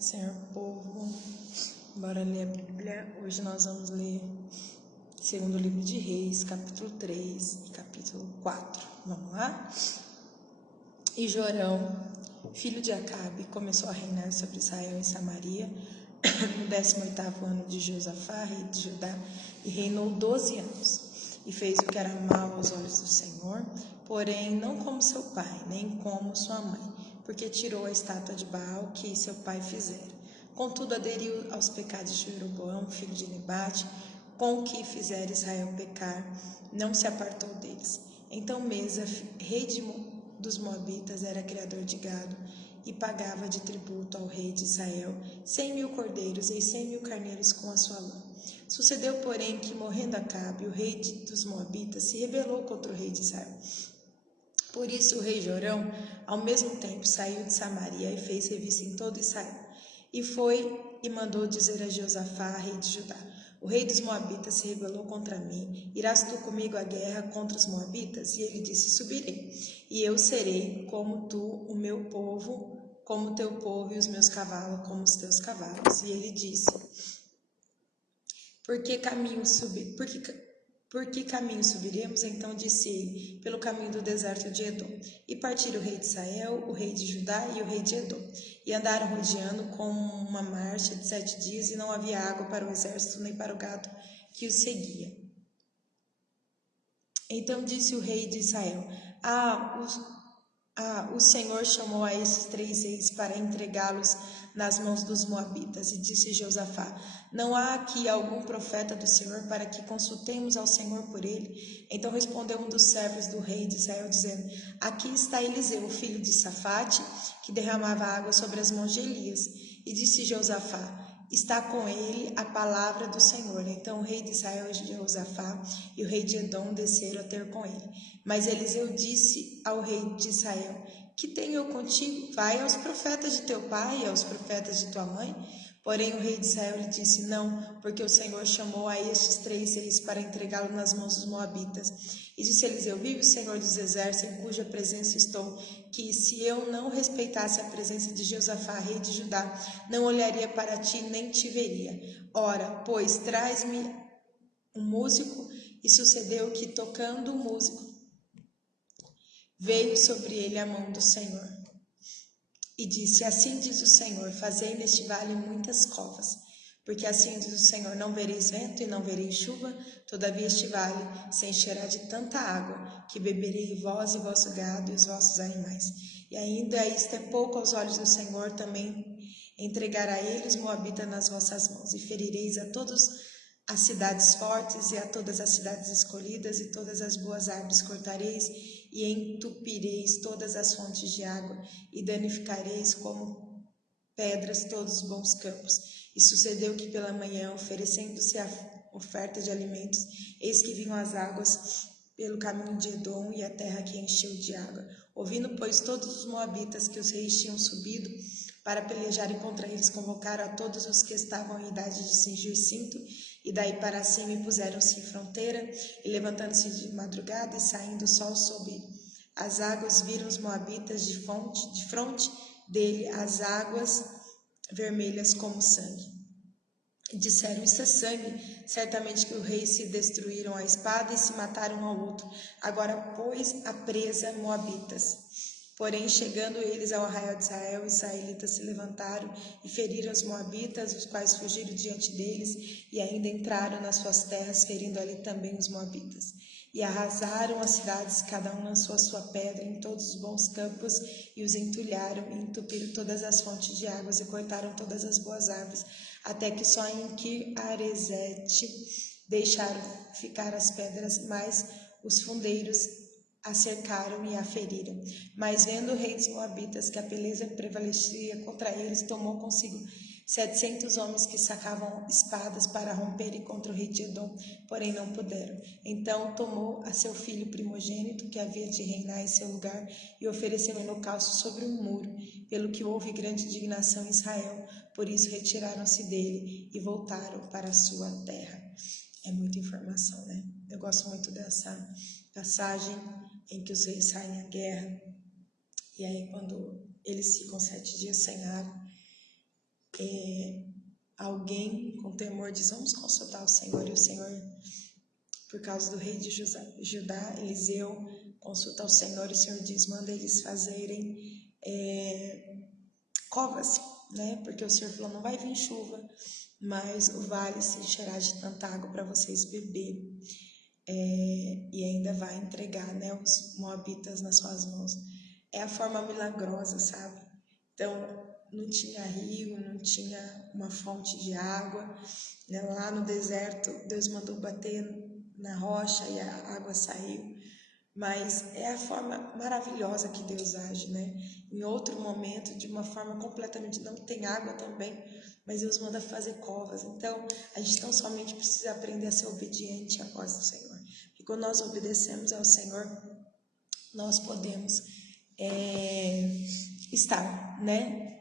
Paz do Senhor, povo. Bora ler a Bíblia. Hoje nós vamos ler segundo livro de Reis, capítulo 3 e capítulo 4. Vamos lá? E Jorão, filho de Acabe, começou a reinar sobre Israel em Samaria no 18º ano de Josafá, rei de Judá, e reinou 12 anos. E fez o que era mal aos olhos do Senhor, porém não como seu pai, nem como sua mãe, porque tirou a estátua de Baal que seu pai fizera. Contudo, aderiu aos pecados de Jeroboão, filho de Nebate, com o que fizera Israel pecar, não se apartou deles. Então Mesa, rei dos Moabitas, era criador de gado e pagava de tributo ao rei de Israel 100.000 cordeiros e 100.000 carneiros com a sua lã. Sucedeu, porém, que, morrendo Acabe, o rei dos Moabitas, se rebelou contra o rei de Israel. Por isso o rei Jorão, ao mesmo tempo, saiu de Samaria e fez revista em todo Israel. E foi e mandou dizer a Josafá, rei de Judá: o rei dos Moabitas se rebelou contra mim. Irás tu comigo à guerra contra os Moabitas? E ele disse: subirei. E eu serei como tu, o meu povo, como o teu povo, e os meus cavalos como os teus cavalos. E ele disse: Por que caminho subiremos? Então disse ele: pelo caminho do deserto de Edom. E partiram o rei de Israel, o rei de Judá e o rei de Edom. E andaram rodeando com uma marcha de 7 dias, e não havia água para o exército, nem para o gado que os seguia. Então disse o rei de Israel: o Senhor chamou a esses 3 reis para entregá-los nas mãos dos Moabitas. E disse Josafá: não há aqui algum profeta do Senhor para que consultemos ao Senhor por ele? Então respondeu um dos servos do rei de Israel, dizendo: aqui está Eliseu, filho de Safate, que derramava água sobre as mãos de Elias. E disse Josafá: está com ele a palavra do Senhor. Então o rei de Israel e Josafá e o rei de Edom desceram a ter com ele. Mas Eliseu disse ao rei de Israel: que tenho eu contigo? Vai aos profetas de teu pai e aos profetas de tua mãe. Porém o rei de Israel lhe disse: não, porque o Senhor chamou a estes 3 reis para entregá-lo nas mãos dos Moabitas. E disse Eliseu: vive o Senhor dos exércitos, em cuja presença estou, que se eu não respeitasse a presença de Josafá, rei de Judá, não olharia para ti, nem te veria. Ora, pois, traz-me um músico. E sucedeu que, tocando o músico, veio sobre ele a mão do Senhor. E disse: assim diz o Senhor: fazei neste vale muitas covas. Porque assim diz o Senhor: não vereis vento e não vereis chuva, todavia este vale se encherá de tanta água, que beberei vós e vosso gado e os vossos animais. E ainda isto é pouco aos olhos do Senhor, também entregará ele os Moabitas nas vossas mãos, e ferireis a todos as cidades fortes e a todas as cidades escolhidas, e todas as boas árvores cortareis, e entupireis todas as fontes de água, e danificareis como pedras todos os bons campos. E sucedeu que pela manhã, oferecendo-se a oferta de alimentos, eis que vinham as águas pelo caminho de Edom, e a terra que encheu de água. Ouvindo, pois, todos os moabitas que os reis tinham subido para pelejarem contra eles, convocaram a todos os que estavam em idade de cingir cinto, e daí para cima, e puseram-se em fronteira, e levantando-se de madrugada, e saindo o sol sob as águas, viram os moabitas de fronte dele as águas vermelhas como sangue. E disseram: isso é sangue. Certamente que os reis se destruíram a espada e se mataram um ao outro. Agora, pois, a presa moabitas. Porém, chegando eles ao arraial de Israel, os israelitas se levantaram e feriram os moabitas, os quais fugiram diante deles, e ainda entraram nas suas terras, ferindo ali também os moabitas. E arrasaram as cidades, cada um lançou a sua pedra em todos os bons campos, e os entulharam, e entupiram todas as fontes de águas, e cortaram todas as boas árvores, até que só em Kir-Aresete deixaram ficar as pedras, mas os fundeiros a cercaram e a feriram. Mas vendo o rei dos Moabitas que a beleza prevalecia contra eles, tomou consigo 700 homens que sacavam espadas para romperem contra o rei de Edom, porém não puderam. Então tomou a seu filho primogênito, que havia de reinar em seu lugar, e ofereceu um holocausto sobre um muro, pelo que houve grande indignação em Israel. Por isso retiraram-se dele e voltaram para a sua terra. É muita informação, né? Eu gosto muito dessa passagem em que os reis saem à guerra, e aí quando eles ficam 7 dias sem água, alguém com temor diz, vamos consultar o Senhor, e o Senhor, por causa do rei de Judá, Eliseu, consulta ao Senhor, e o Senhor diz, manda eles fazerem covas, né? Porque o Senhor falou, não vai vir chuva, mas o vale se encherá de tanta água para vocês beberem. E ainda vai entregar, né, os moabitas nas suas mãos. É a forma milagrosa, sabe? Então, não tinha rio, não tinha uma fonte de água, né? Lá no deserto, Deus mandou bater na rocha e a água saiu. Mas é a forma maravilhosa que Deus age, né? Em outro momento, de uma forma completamente... Não tem água também, mas Deus manda fazer covas. Então, a gente não somente precisa aprender a ser obediente à voz do Senhor. E quando nós obedecemos ao Senhor, nós podemos estar, né?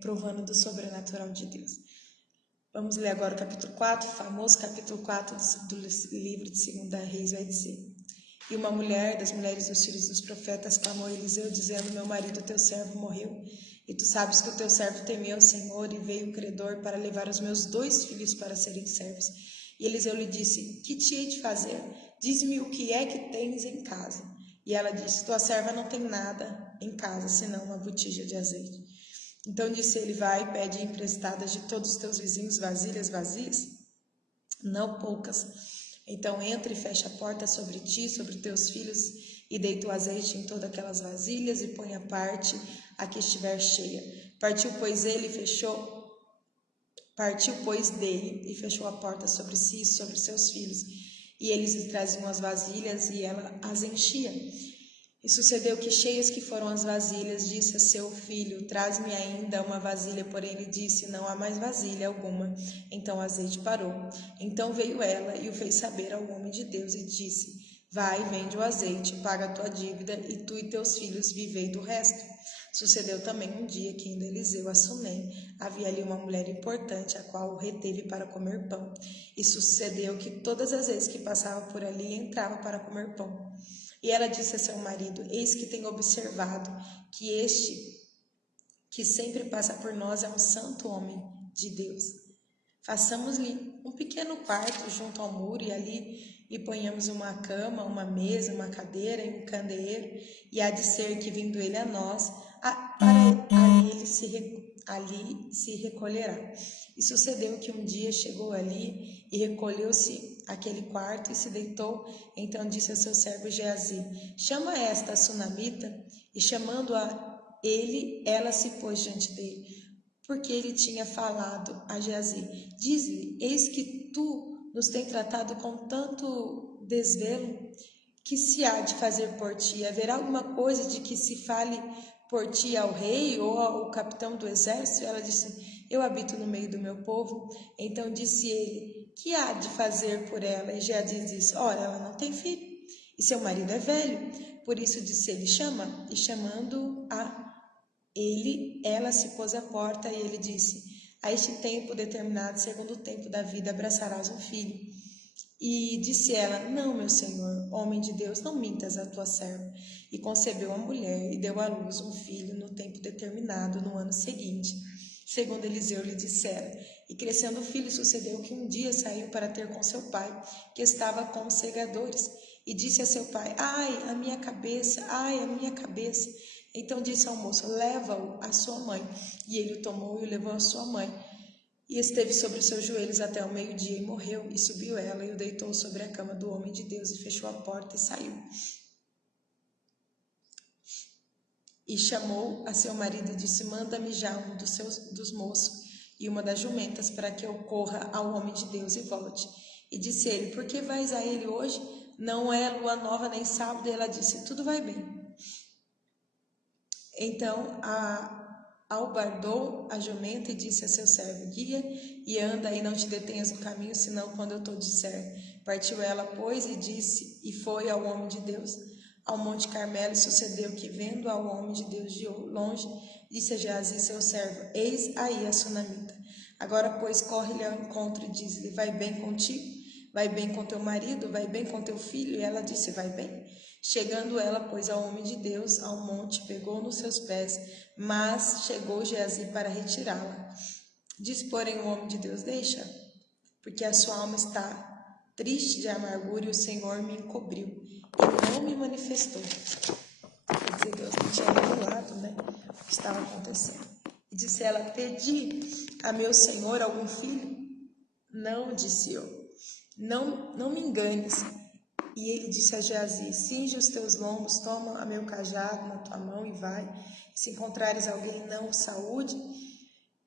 Provando do sobrenatural de Deus. Vamos ler agora o capítulo 4, o famoso capítulo 4 do livro de 2 Reis, vai dizer... E uma mulher das mulheres dos filhos dos profetas clamou a Eliseu, dizendo, meu marido, teu servo, morreu, e tu sabes que o teu servo temeu o Senhor, e veio o credor para levar os meus 2 filhos para serem servos. E Eliseu lhe disse, que te hei de fazer? Diz-me o que é que tens em casa. E ela disse, tua serva não tem nada em casa, senão uma botija de azeite. Então disse ele, vai, pede emprestadas de todos os teus vizinhos vasilhas vazias, não poucas. Então entra e fecha a porta sobre ti, sobre teus filhos, e deita o azeite em todas aquelas vasilhas, e põe a parte a que estiver cheia. Partiu, pois, dele e fechou a porta sobre si e sobre seus filhos. E eles lhe traziam as vasilhas, e ela as enchia. E sucedeu que, cheias que foram as vasilhas, disse a seu filho, traz-me ainda uma vasilha, porém ele disse, não há mais vasilha alguma. Então o azeite parou. Então veio ela e o fez saber ao homem de Deus e disse, vai, vende o azeite, paga a tua dívida, e tu e teus filhos vivei do resto. Sucedeu também um dia que indo Eliseu a Sunem, havia ali uma mulher importante, a qual o reteve para comer pão. E sucedeu que todas as vezes que passava por ali, entrava para comer pão. E ela disse a seu marido, eis que tenho observado que este que sempre passa por nós é um santo homem de Deus. Façamos-lhe um pequeno quarto junto ao muro, e ali lhe ponhamos uma cama, uma mesa, uma cadeira e um candeeiro, e há de ser que, vindo ele a nós, ali se recolherá. E sucedeu que um dia chegou ali e recolheu-se àquele quarto e se deitou. Então disse a seu servo Geazi, chama esta a sunamita. E chamando-a ele, ela se pôs diante dele, porque ele tinha falado a Geazi, diz-lhe, eis que tu nos tem tratado com tanto desvelo, que se há de fazer por ti? Haverá alguma coisa de que se fale por ti ao rei ou ao capitão do exército? Ela disse, eu habito no meio do meu povo. Então disse ele, que há de fazer por ela? E Geazi disse, ora, ela não tem filho, e seu marido é velho. Por isso disse ele, chama. E chamando a ele, ela se pôs à porta, e ele disse, a este tempo determinado, segundo o tempo da vida, abraçarás um filho. E disse ela, não, meu senhor, homem de Deus, não mintas a tua serva. E concebeu a mulher e deu à luz um filho no tempo determinado, no ano seguinte, segundo Eliseu lhe dissera. E crescendo o filho, sucedeu que um dia saiu para ter com seu pai, que estava com os segadores. E disse a seu pai, ai, a minha cabeça, ai, a minha cabeça. Então disse ao moço, leva-o à sua mãe. E ele o tomou e o levou à sua mãe. E esteve sobre os seus joelhos até o meio-dia, e morreu. E subiu ela, e o deitou sobre a cama do homem de Deus, e fechou a porta, e saiu. E chamou a seu marido, e disse, manda-me já um dos moços, e uma das jumentas, para que eu corra ao homem de Deus, e volte. E disse ele, por que vais a ele hoje? Não é lua nova, nem sábado. E ela disse, tudo vai bem. Então albardou a jumenta e disse a seu servo, guia e anda, e não te detenhas no caminho, senão quando eu te disser. Partiu ela, pois, e foi ao homem de Deus, ao Monte Carmelo. E sucedeu que, vendo ao homem de Deus de longe, disse a Geazi, seu servo, eis aí a sunamita. Agora, pois, corre-lhe ao encontro e diz-lhe, vai bem contigo? Vai bem com teu marido? Vai bem com teu filho? E ela disse, vai bem. Chegando ela, pois, ao homem de Deus, ao monte, pegou nos seus pés, mas chegou Geazi para retirá-la. Diz, porém, o homem de Deus: deixa, porque a sua alma está triste de amargura e o Senhor me encobriu e não me manifestou. Quer dizer, Deus não tinha revelado, né, o que estava acontecendo. E disse ela: pedi a meu Senhor algum filho? Não, disse eu, não me enganes. E ele disse a Geazi: cinge os teus lombos, toma a meu cajado na tua mão e vai. Se encontrares alguém, não saúde.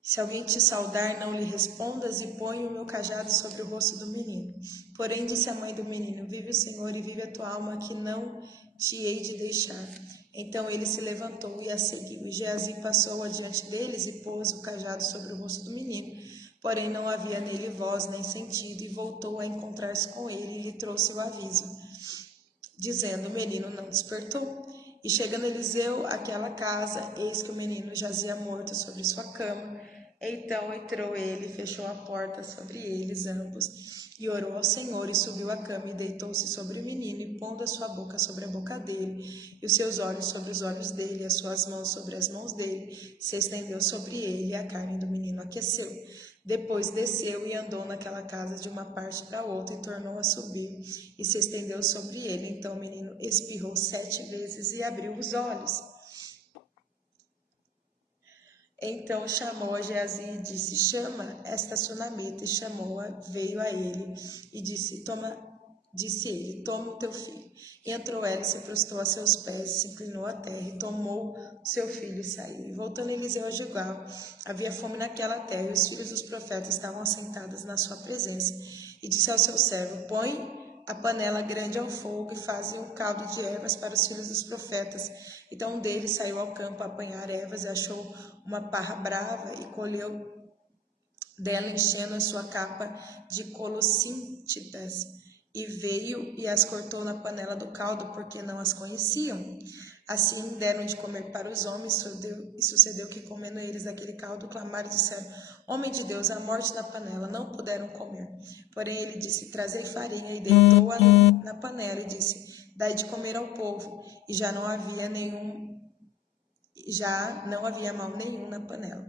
Se alguém te saudar, não lhe respondas, e põe o meu cajado sobre o rosto do menino. Porém, disse a mãe do menino: vive o Senhor e vive a tua alma, que não te hei de deixar. Então ele se levantou e a seguiu. E Geazi passou adiante deles e pôs o cajado sobre o rosto do menino. Porém, não havia nele voz nem sentido, e voltou a encontrar-se com ele e lhe trouxe o aviso, dizendo: o menino não despertou. E chegando Eliseu àquela casa, eis que o menino jazia morto sobre sua cama. Então entrou ele, fechou a porta sobre eles ambos, e orou ao Senhor, e subiu à cama, e deitou-se sobre o menino, e pondo a sua boca sobre a boca dele, e os seus olhos sobre os olhos dele, e as suas mãos sobre as mãos dele, se estendeu sobre ele, e a carne do menino aqueceu. Depois desceu e andou naquela casa de uma parte para outra, e tornou a subir, e se estendeu sobre ele. Então o menino espirrou 7 vezes e abriu os olhos. Então chamou a Geazi e disse: chama esta sunamita. E chamou-a, veio a ele e disse: disse ele: toma o teu filho. E entrou ela e se prostrou a seus pés, se inclinou à terra, e tomou seu filho e saiu. E voltando Eliseu a Gilgal, havia fome naquela terra, e os filhos dos profetas estavam assentados na sua presença. E disse ao seu servo: põe a panela grande ao fogo e faze um caldo de ervas para os filhos dos profetas. Então um deles saiu ao campo a apanhar ervas e achou uma parra brava e colheu dela, enchendo a sua capa de colossíntidas, e veio e as cortou na panela do caldo, porque não as conheciam. Assim deram de comer para os homens, e sucedeu que, comendo eles daquele caldo, clamaram e disseram: homem de Deus, a morte na panela. Não puderam comer. Porém ele disse: trazei farinha, e deitou-a na panela, e disse: dai de comer ao povo. E já não havia mal nenhum na panela.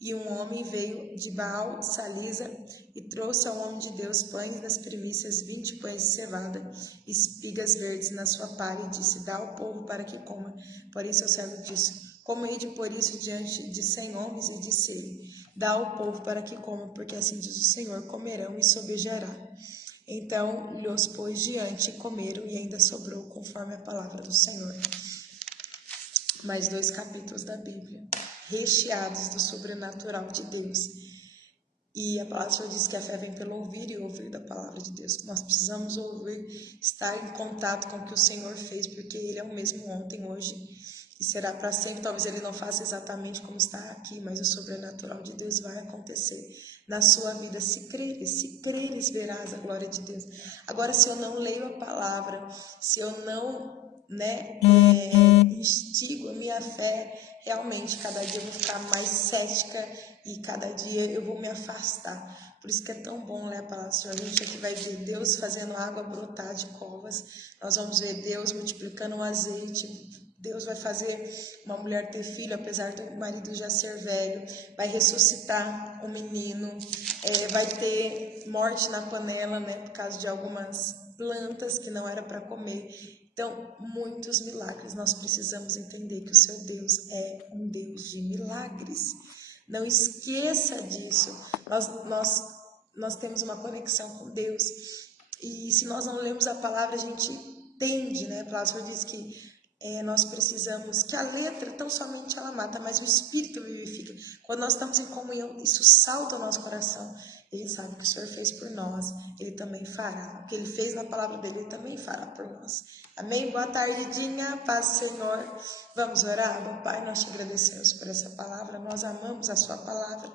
E um homem veio de Baal Salisa e trouxe ao homem de Deus pães das primícias, 20 pães de cevada, espigas verdes na sua palha, e disse: dá ao povo para que coma. Porém seu servo disse: como hei de pôr isso diante de 100 homens? E disse ele: dá ao povo para que coma, porque assim diz o Senhor: comerão e sobejará. Então lhos pôs diante e comeram, e ainda sobrou, conforme a palavra do Senhor. Mais 2 capítulos da Bíblia, recheados do sobrenatural de Deus. E a palavra do Senhor diz que a fé vem pelo ouvir e ouvir da palavra de Deus. Nós precisamos ouvir, estar em contato com o que o Senhor fez, porque Ele é o mesmo ontem, hoje e será para sempre. Talvez Ele não faça exatamente como está aqui, mas o sobrenatural de Deus vai acontecer na sua vida. Se creres, verás a glória de Deus. Agora, se eu não leio a palavra, se eu não instigo a minha fé, realmente cada dia eu vou ficar mais cética e cada dia eu vou me afastar. Por isso que é tão bom ler a palavra do Senhor. A gente aqui vai ver Deus fazendo água brotar de covas, nós vamos ver Deus multiplicando o azeite, Deus vai fazer uma mulher ter filho, apesar do marido já ser velho, vai ressuscitar um menino, vai ter morte na panela, né, por causa de algumas plantas que não era para comer. Então, muitos milagres. Nós precisamos entender que o seu Deus é um Deus de milagres. Não esqueça disso. Nós temos uma conexão com Deus. E se nós não lemos a palavra, a gente tende, né? A palavra diz que nós precisamos, que a letra tão somente ela mata, mas o Espírito vivifica. Quando nós estamos em comunhão, isso salta o nosso coração. Ele sabe o que o Senhor fez por nós, Ele também fará. O que Ele fez na palavra dEle, Ele também fará por nós. Amém? Boa tarde, Dinha. Paz, Senhor. Vamos orar? Bom Pai, nós te agradecemos por essa palavra. Nós amamos a sua palavra.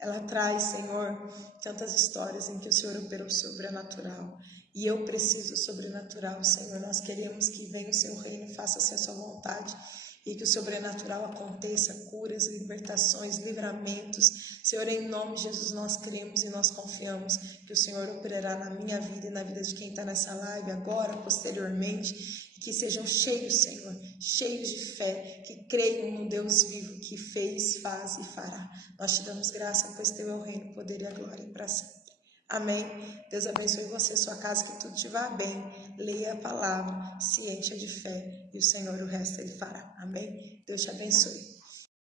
Ela traz, Senhor, tantas histórias em que o Senhor operou sobrenatural. E eu preciso sobrenatural, Senhor. Nós queremos que venha o seu reino, faça-se a sua vontade. E que o sobrenatural aconteça, curas, libertações, livramentos. Senhor, em nome de Jesus, nós cremos e nós confiamos que o Senhor operará na minha vida e na vida de quem está nessa live agora, posteriormente. que sejam cheios, Senhor, cheios de fé, que creiam no Deus vivo, que fez, faz e fará. Nós te damos graça, pois teu é o reino, o poder e a glória para sempre. Amém. Deus abençoe você, sua casa, que tudo te vá bem. Leia a palavra, se encha de fé e o Senhor o resto ele fará. Amém. Deus te abençoe.